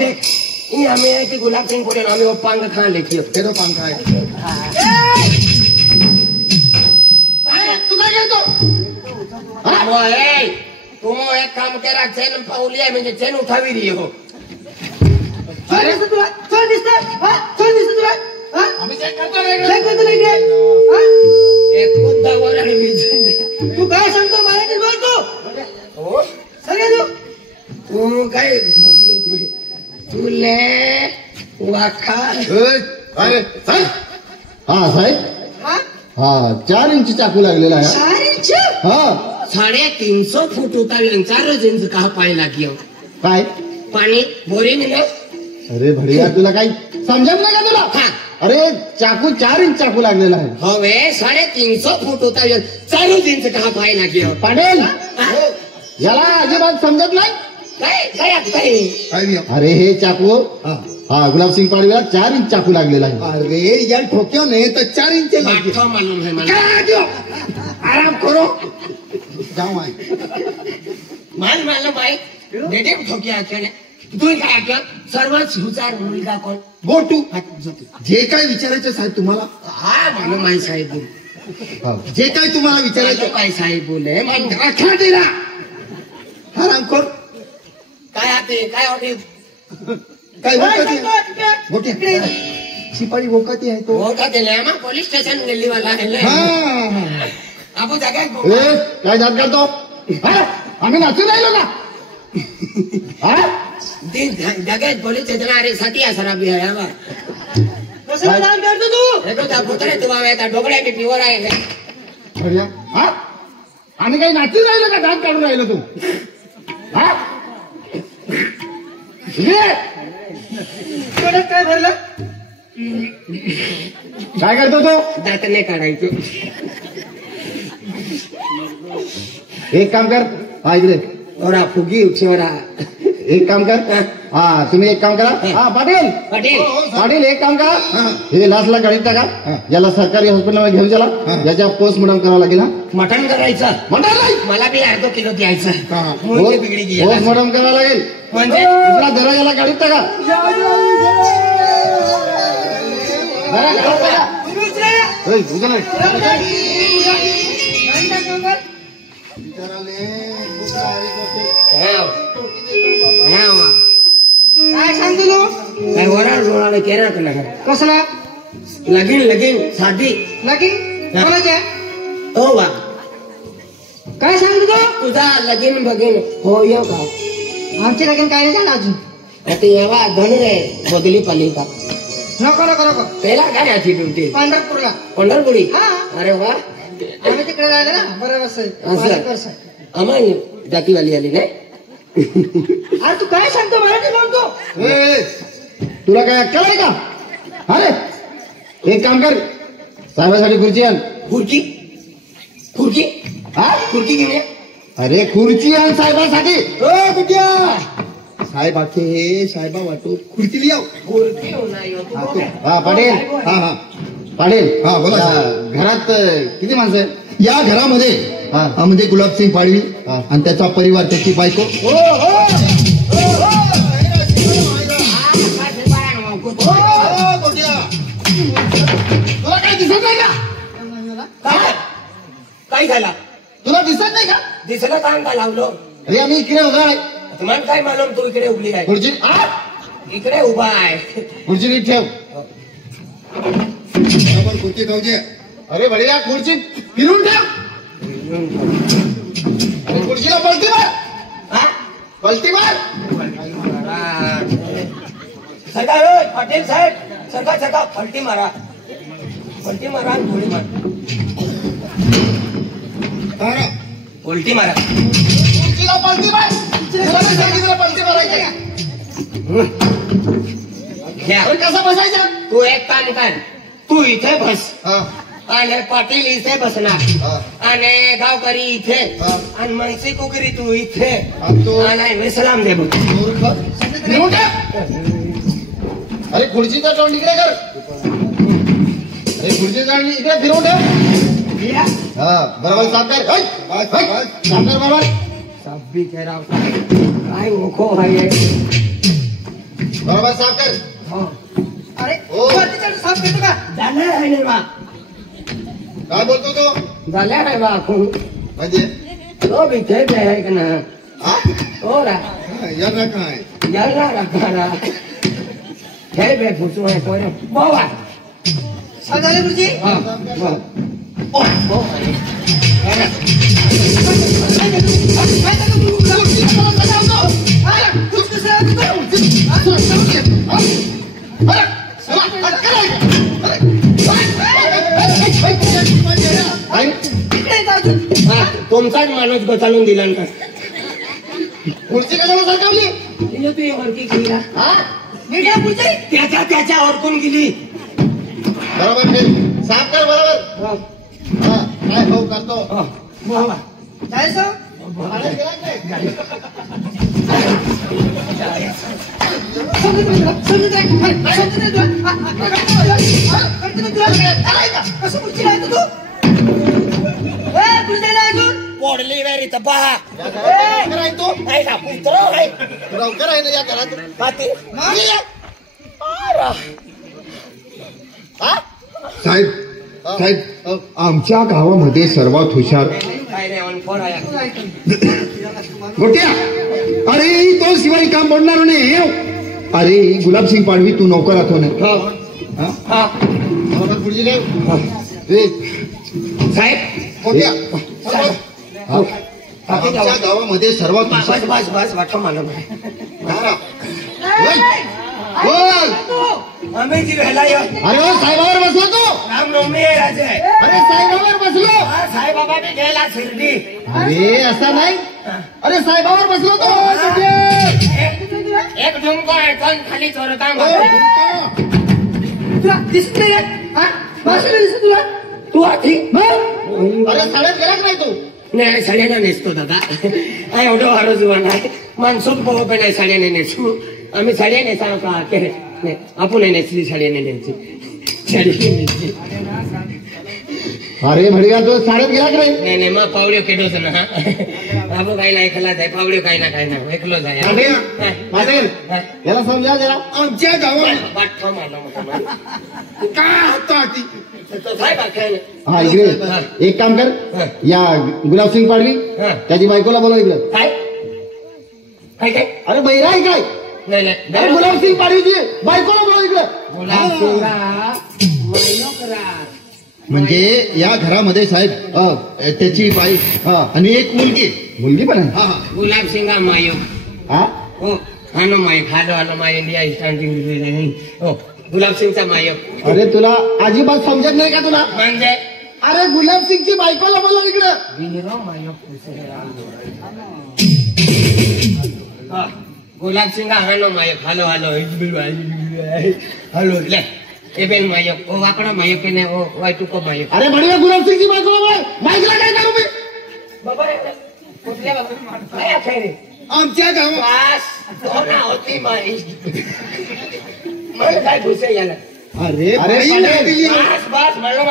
देख ये हमें कि गुलाब सिंह बोले ना हमें वो पांग खा लेखियो तेरो पांग खाए तू काय करतो तुम एक काम करा चैन पावली आहे म्हणजे चैन उठावी रही हो अरे तुला चल दिसत तुला आम्ही चेक करतो रे एक कुत्ता वर आणि मी तू काय सांगतो मराठीत बोलतो हो सगळे तू काय तुले वाखा अरे साहेब हा साहेब हा 4 इंच चाकू लागलेला आहे 4 इंच हा 350 फूट होता 4 इंच कहा पाहिला की काय पाणी बोरे में ना अरे भडिया तुला काही समजत नाही का तुला अरे चाकू 4 इंच चाकू लागलेला आहे हवे 350 फूट होता 4 इंच कहा पाहिला की पाटील याला अजिबात समजत नाही अरे हे चाकू हा गुलाब सिंह पाडवीला 4 इंच चाकू लागलेला आहे अरे या ठोक्यो ने तर 4 इंच मालूम है मला आराम करो जाऊ माल मालूम आहे बेटे ठोकी आख्याने तू काय आख्या सर्वच हुशार मुलगा कोण गो टू जे काय विचारायचं साहेब तुम्हाला हा मालूम आहे साहेब जे काय तुम्हाला विचारायचं काय साहेब बोले मन आख्या दिला आराम कर काय आते काय होते काय वोकाती शिपाई वोकाती आहे तो वोकाती ले आम्हा पोलीस स्टेशन गेली वाला है आपण जागा काय जात करतो आम्ही नाचून राहिलो का जगत पोलीस स्टेशन अरे साठी असरा भी है आवा कसं काम करतो तू हे तो त्या पुतळे तू आवे त्या डोकड्या मी पिवर आहे भैया आम्ही काही नाचून राहिलो का दात काढून राहिलो तू काय भरलं काय करतो तो दात नाही काढायचो एक काम कर हा इकडे ओरा फुगी उठवरा एक काम कर हा तुम्ही एक काम करा हा पाटील पाटील पाटील एक काम करा हे लास्टला गाडीत टाका याला सरकारी हॉस्पिटलमध्ये घेऊन चला याच्या पोस्टमॉर्टम करावं लागेल ना मटण करायचं मटण नाही मला बी अर्धा किलो द्यायचं मुलगी बिगडी गेली पोस्टमॉर्टम करावं लागेल म्हणजे दुसरा धरा याला गाडीत टाका काय सांगतो काय वराड रोळाला केला का कसला लगीन लगीन साधी लगीन कोणाच्या हो वा काय सांगतो तुझा लगीन बघीन हो येऊ का आमचे लगीन काय नाही झालं अजून आता येवा धन रे बदली पालिका नको नको नको पहिला काय याची ड्युटी पंढरपूरला पंढरपुरी अरे वा आम्ही तिकडे राहिले ना बरोबर आम्ही जातीवाली आली नाही अरे तू काय सांगतो मराठी बोलतो तुला काय अक्कल आहे का अरे एक काम कर साहेबासाठी खुर्ची आण खुर्ची खुर्ची खुर्ची घेऊन ये अरे खुर्ची आण साहेबासाठी कुठ्या साहेब आखे हे साहेबा वाटो खुर्ची लिया हा पाटील हा पाटील हा बोला घरात किती माणसं आहेत या घरामध्ये म्हणजे गुलाबसिंग पाडवी आणि त्याचा परिवार त्याची बायको तुला काय दिसत नाही का काय झाला तुला दिसत नाही का दिसलं काम का लावलो अरे आम्ही इकडे उभा आहे तुम्हाला काय मालूम तू इकडे उभली आहे खुर्ची इकडे उभा आहे खुर्ची नीट ठेव खुर्ची ठेवजे अरे बढिया खुर्ची फिरून ठेव खुर्चीला पलटी मार पलटी मार सगळं पाटील साहेब सगळा सगळा पलटी मारा आणि गोळी मार उलटी मारा खुर्चीला पलटी मार पलटी मारायची कसा बसायचा तू एक काम कर तू इथे बस आणि पाटील इथे बसणार आणि गावकरी इथे आणि मनसी कुकरी तू इथे आणि सलाम दे अरे खुर्चीचा तोंड इकडे कर अरे खुर्चीचा इकडे फिरवून ठेव बरोबर साफ कर बरोबर साफ बी करा काय नको आहे बरोबर साफ कर. अरे हो. साफ करतो का झालं आहे ना बा काय बोलतो तो झाल्या आहे बा म्हणजे तो बी खेळ आहे का ना हा हो रा यांना काय याला राखा खेळ बे फुसू आहे कोण बाबा झाले गुरुजी हा तुमचाच माणूस बचालून दिला ना खुर्ची कशाला सरकावली तू वरती गेला त्याच्या अडकून गेली बरोबर घे. साफ कर बरोबर हा काय भाऊ करतो बाबा पाण्यात गेला की नाही? पोडली वेरी तर पहा लवकर आहे तू नाही का पुत्र आहे लवकर आहे ना या घरात पाती साहेब साहेब आमच्या गावामध्ये सर्वात हुशार काय रे ऑन फोन आहे गोट्या अरे तो शिवाय काम पडणार नाही अरे गुलाबसिंग पाडवी तू नौकरात होणार हा पुढची साहेब गोट्या आमच्या गावामध्ये सर्वात हुशार बस वाटो मला आम्ही जी व्हायला अरे साहेबावर बसलो तू रामनवमी आहे राजे अरे साहेबावर बसलो साईबाबा बी गेला शिर्डी अरे असा नाही अरे साहेबावर बसलो तू एक झुमको आहे पण खाली चोर काम तुला दिसत नाही तुला तू आधी अरे साड्यात गेला नाही तू नाही साड्याने नेसतो दादा एवढं वारो जुवान आहे माणसून पोहो पण नाही साड्याने नेसू आम्ही साड्या नेसा का नाही आपण नेसली साड्याने नेसली साड्याने नेसली अरे भडिया तू साड्यात गेला की नाही नाही मग पावड्यो केडोच ना बाबू काही नाही ऐकला जाय पावड्यो काही ना काही ना ऐकलो जाय याला समजा जरा आमच्या गावात बाठा मारला काय होता ती काय हा इकडे एक काम कर या गुलाबसिंग पाडवी त्याची बायकोला बोलव इकडे काय काय काय अरे बैरा आहे काय नाही नाही अरे गुलाबसिंग पाडवीची बायकोला बोलव इकडे म्हणजे या घरामध्ये साहेब त्याची बाई आणि एक मुलगी पण आहे गुलाब सिंगा मायो हा हो हानो मायो खाडो हानो मायो इंडिया स्टँडिंग हो गुलाब सिंगचा मायो अरे तुला अजिबात समजत नाही का तुला म्हणजे अरे गुलाब सिंगची बायकोला बोलव इकडे वीरो मायो गुलाब सिंगा हानो मायो हालो हालो हालो ले एबेन मायो ओ वाकडा मायो के ने ओ वाय टुको मायो अरे बढिया गुलाब सिंगची बायकोला बोल बायकोला काय करू मी बाबा कुठल्या बाबा काय आहे आमच्या गावात बस दोना होती माई मला काय घुसे याला अरे बस बस म्हणलं